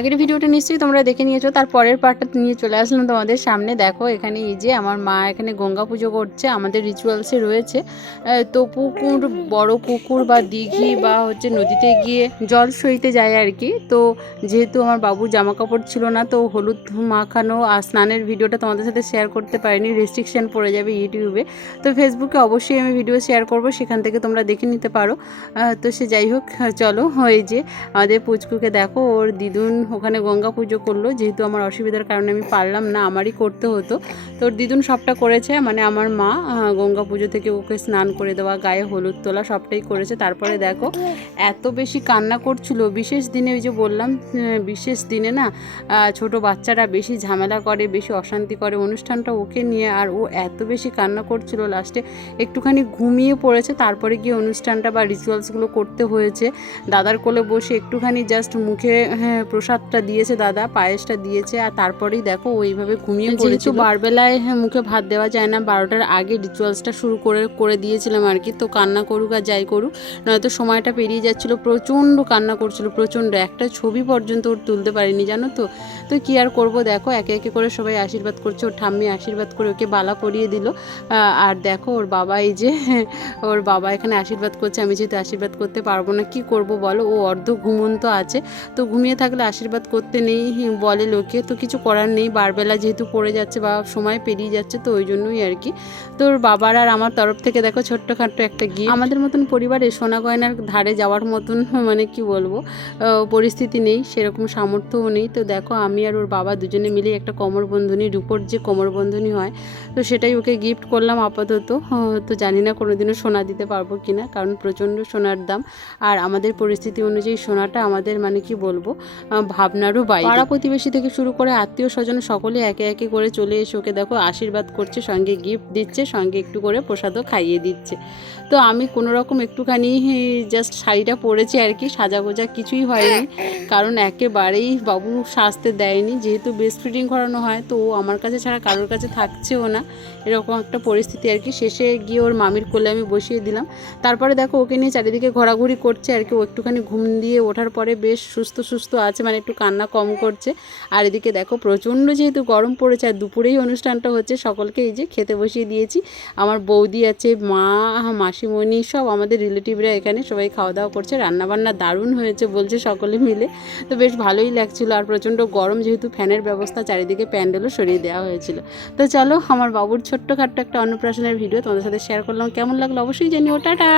আগের ভিডিওটা নিশ্চয়ই তোমরা দেখে নিয়েছো, তার পরের পার্টটা নিয়ে চলে আসলাম তোমাদের সামনে। দেখো এখানে এই যে আমার মা এখানে গঙ্গা পুজো করছে, আমাদের রিচুয়ালসে রয়েছে। তো পুকুর, বড় পুকুর বা দিঘি বা হচ্ছে নদীতে গিয়ে জল সইতে যায় আর কি। তো যেহেতু আমার বাবুর জামা কাপড় ছিল না, তো হলুদ মাখানো আর স্নানের ভিডিওটা তোমাদের সাথে শেয়ার করতে পারিনি, রেস্ট্রিকশান পড়ে যাবে ইউটিউবে। তো ফেসবুকে অবশ্যই আমি ভিডিও শেয়ার করব, সেখান থেকে তোমরা দেখে নিতে পারো। তো সে যাই হোক, চলো। এই যে আমাদের পুচকুকে দেখো, ওর দিদুন ওখানে গঙ্গা পুজো করলো। যেহেতু আমার অসুবিধার কারণে আমি পারলাম না, আমারই করতে হতো। তো ওর দিদুন সবটা করেছে, মানে আমার মা গঙ্গা পুজো থেকে ওকে স্নান করে দেওয়া, গায়ে হলুদ তোলা সবটাই করেছে। তারপরে দেখো এত বেশি কান্না করছিল বিশেষ দিনে। ওই যে বললাম বিশেষ দিনে না ছোট বাচ্চারা বেশি ঝামেলা করে, বেশি অশান্তি করে অনুষ্ঠানটা ওকে নিয়ে। আর ও এত বেশি কান্না করছিল, লাস্টে একটুখানি ঘুমিয়ে পড়েছে। তারপরে গিয়ে অনুষ্ঠানটা বা রিচুয়ালসগুলো করতে হয়েছে। দাদার কোলে বসে একটুখানি জাস্ট মুখে প্রসাদটা দিয়েছে দাদা, পায়েসটা দিয়েছে, আর তারপরেই দেখো ওইভাবে ঘুমিয়ে পড়েছিল। যেহেতু বারবেলায় মুখে ভাত দেওয়া যায় না, 12টার আগে রিচুয়ালসটা শুরু করে দিয়েছিলাম আর কি। তো কান্না করুক আর যাই করুক, নয়তো সময়টা পেরিয়ে যাচ্ছিলো। প্রচণ্ড কান্না করছিল, প্রচণ্ড। একটা ছবি পর্যন্ত ওর তুলতে পারিনি, জানো তো। তো কী আর করবো, দেখো একে একে করে সবাই আশীর্বাদ করছে। ওর ঠাম্মি আশীর্বাদ করে ওকে বালা পরিয়ে দিল। আর দেখো ওর বাবা, এই যে ওর বাবা এখানে আশীর্বাদ করছে। আমি যেহেতু আশীর্বাদ করতে পারবো না, কি করব বলো, ও অর্ধ ঘুমন্ত আছে। তো ঘুমিয়ে থাকলে আশীর্বাদ করতে নেই বলে লোকে, তো কিছু করার নেই। বারবেলা যেহেতু পড়ে যাচ্ছে বা সময় পেরিয়ে যাচ্ছে, তো ওই জন্যই আর কি। তো ওর বাবার আর আমার তরফ থেকে দেখো ছোট্টখাট্ট একটা গিফট। আমাদের মতন পরিবারে সোনা গয়নার ধারে যাওয়ার মতন মানে কি বলবো পরিস্থিতি নেই, সেরকম সামর্থ্যও নেই। তো দেখো আমি আর ওর বাবা দুজনে মিলে একটা কোমরবন্ধনী, রূপোর যে কোমরবন্ধনী হয়, তো সেটাই ওকে গিফট করলাম আপাতত। তো জানি না কোনোদিনও সোনা দিতে পারবো কিনা, কারণ প্রচণ্ড সোনার দাম। আর আমাদের পরিস্থিতি অনুযায়ী সোনাটা আমাদের মানে কি বলবো ভাবনারও বাইরে। পাড়া প্রতিবেশী থেকে শুরু করে আত্মীয় স্বজন সকলে একে একে করে চলে এসে ওকে দেখো আশীর্বাদ করছে, সঙ্গে গিফট দিচ্ছে, সঙ্গে একটু করে প্রসাদও খাইয়ে দিচ্ছে। তো আমি কোনো রকম একটুখানি জাস্ট শাড়িটা পরেছি আর কি, সাজাগোজা কিছুই হয়নি, কারণ একেবারেই বাবু সাজতে দেয়নি। যেহেতু ব্রেস্ট ফিডিং করানো হয়, তো ও আমার কাছে ছাড়া কারোর কাছে থাকছেও না, এরকম একটা পরিস্থিতি আর কি। শেষে গিয়ে ওর মামির কোলে আমি বসিয়ে দিলাম। তারপরে দেখো ওকে নিয়ে চারিদিকে ঘোরাঘুরি করছে আর কি। ও একটুখানি ঘুম দিয়ে ওঠার পরে বেশ সুস্থ আছে, মানে একটু কান্না কম করছে। আর এদিকে দেখো প্রচণ্ড যেহেতু গরম পড়েছে, আর দুপুরেই অনুষ্ঠানটা হচ্ছে, সকলকে এই যে খেতে বসিয়ে দিয়েছি। আমার বৌদি আছে, মা, মাসিমণি, সব আমাদের রিলেটিভরা এখানে সবাই খাওয়া দাওয়া করছে। রান্নাবান্না দারুণ হয়েছে বলছে সকলে মিলে, তো বেশ ভালোই লাগছিলো। আর প্রচণ্ড গরম, যেহেতু ফ্যানের ব্যবস্থা, চারিদিকে প্যান্ডেলও সরিয়ে দেওয়া হয়েছিল। তো চলো, আমার বাবুর ছোট্টখাট্ট একটা অন্নপ্রাশনের ভিডিও তোমাদের সাথে শেয়ার করলাম। কেমন লাগলো অবশ্যই জানিও। টাটা।